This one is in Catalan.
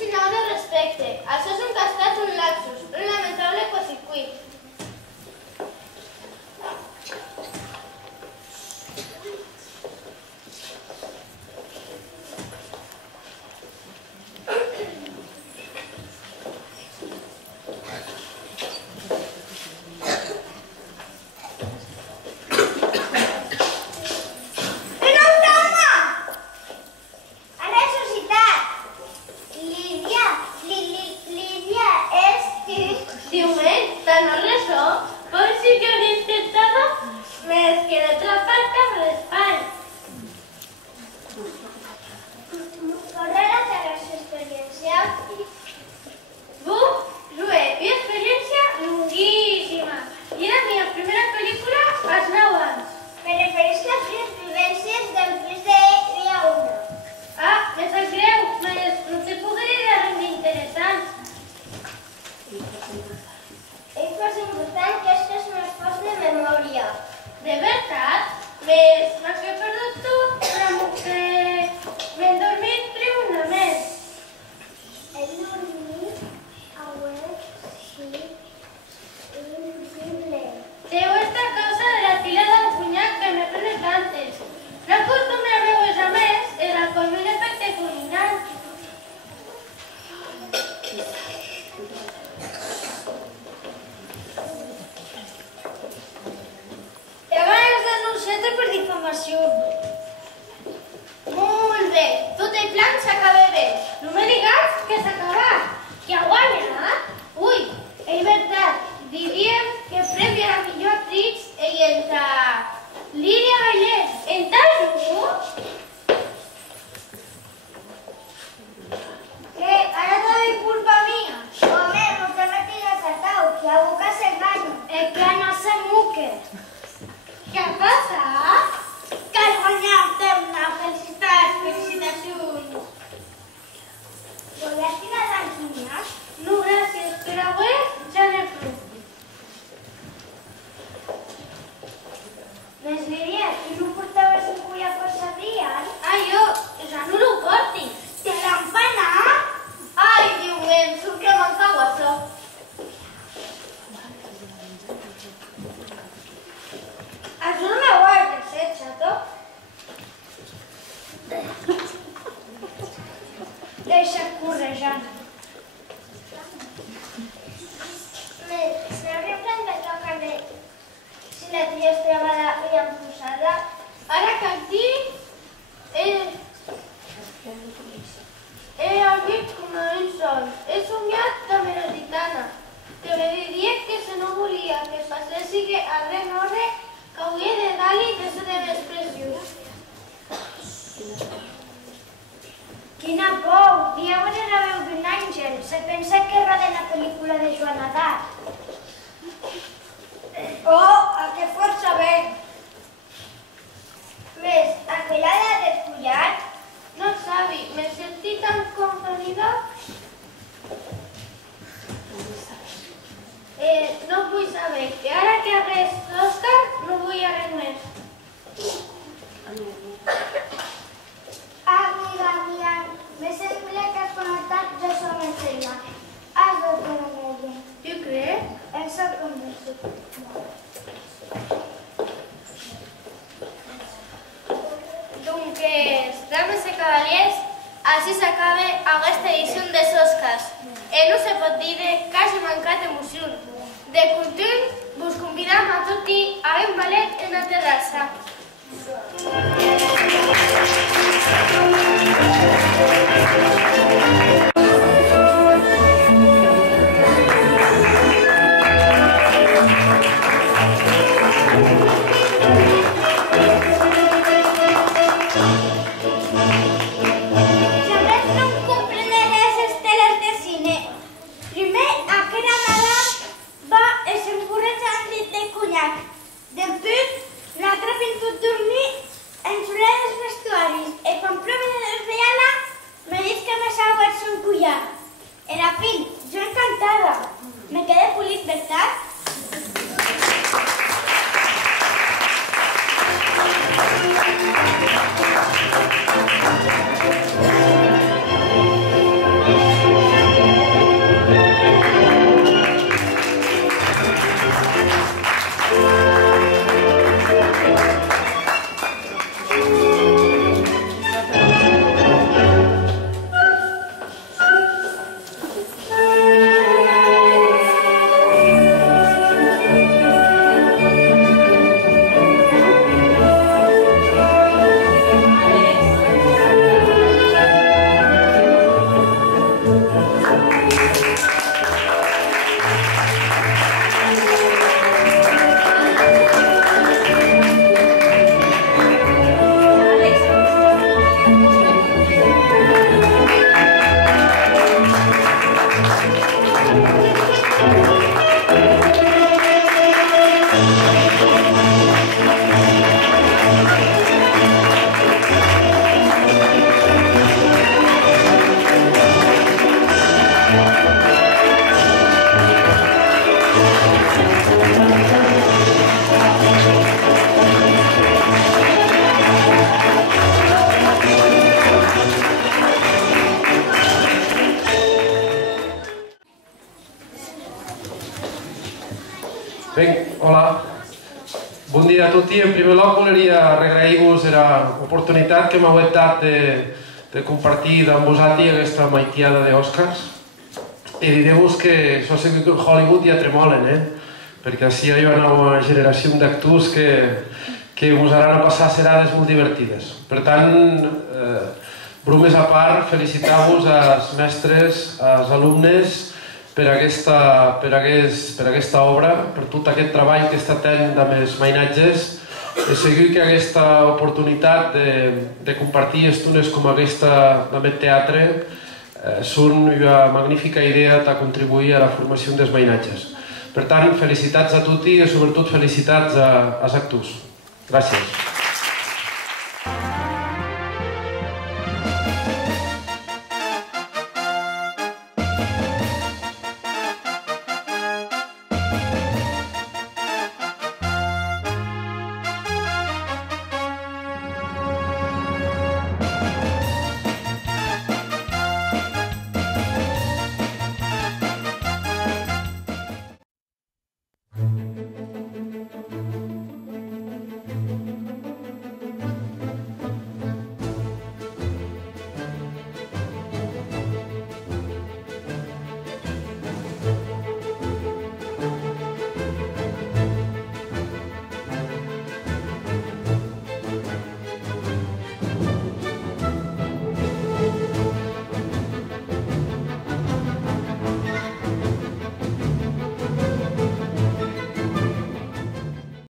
sinó de respecte. Això és un cascat, un lapsus, un lamentable curtcircuit. Molt bé, tot el plan s'acaba bé. No me digues que s'ha acabat, que ha guanyat. Ui, és veritat, diríem que el premi a la millor actriz entra Lídia Vallès. Entra tu? ¿Qué? ¿Ahora todo es culpa mía? Home, no te me tiras atado, que a boca se engaño. Es que no se muque. Què passa? Que has guanyat una felicitat, felicitacions. Volies tirar d'enginyar? No, gràcies, però avui ja n'he prou. Doncs Lídia, tu no portaves un collar força brillant? Ai, jo, ja no ho porti. Te l'han empanat? Ai, Déu meu, surt que me'n cago això. Això no me guardes, chato? Deixa córrer, Jana. M'hauria plantat que si la tia estava ben posada. Ara que et dic, he vist com un sol. He somiat de meroditana. Te diria que si no volia que passessi a ren hora, que hauria de dar-li de ser de despreciós. Quina por! Dieu era la veu d'un àngel. Se pensa que era de la pel·lícula de Joana d'Arc. Oh, a que força bé! Ves, aquella del collar? No sabi, me sentí tan confundida. No vull saber, que ara que hagués l'Òscar no vull a res més. Amiga mia, me sembla que has connectat jo som en feina. Has de tenir ella. Tu creus? En soc convençut. Doncs, dames i cavallers, així s'acaba aquesta edició dels Oscars. No se pot dir que hagi mancat emoció. De cultura, vos convidam a tots a un ballet en la terrassa. Era fin, jo encantada. Me quedé polit, veritat? tutti. En primer lloc voleria agrair-vos l'oportunitat que m'heu dat de compartir amb vosaltres aquesta maitiada d'Oscars. I diré-vos que això segur que en Hollywood ja tremolen, perquè així hi ha una nova generació d'actors que us haran a passar serades molt divertides. Per tant, bromes a part, felicitar-vos als mestres, als alumnes, per aquesta obra, per tot aquest treball que està tenint amb els mainatges. I segur que aquesta oportunitat de compartir estones com aquesta amb el teatre són una magnífica idea de contribuir a la formació dels mainatges. Per tant, felicitats a tots i sobretot felicitats als actors. Gràcies.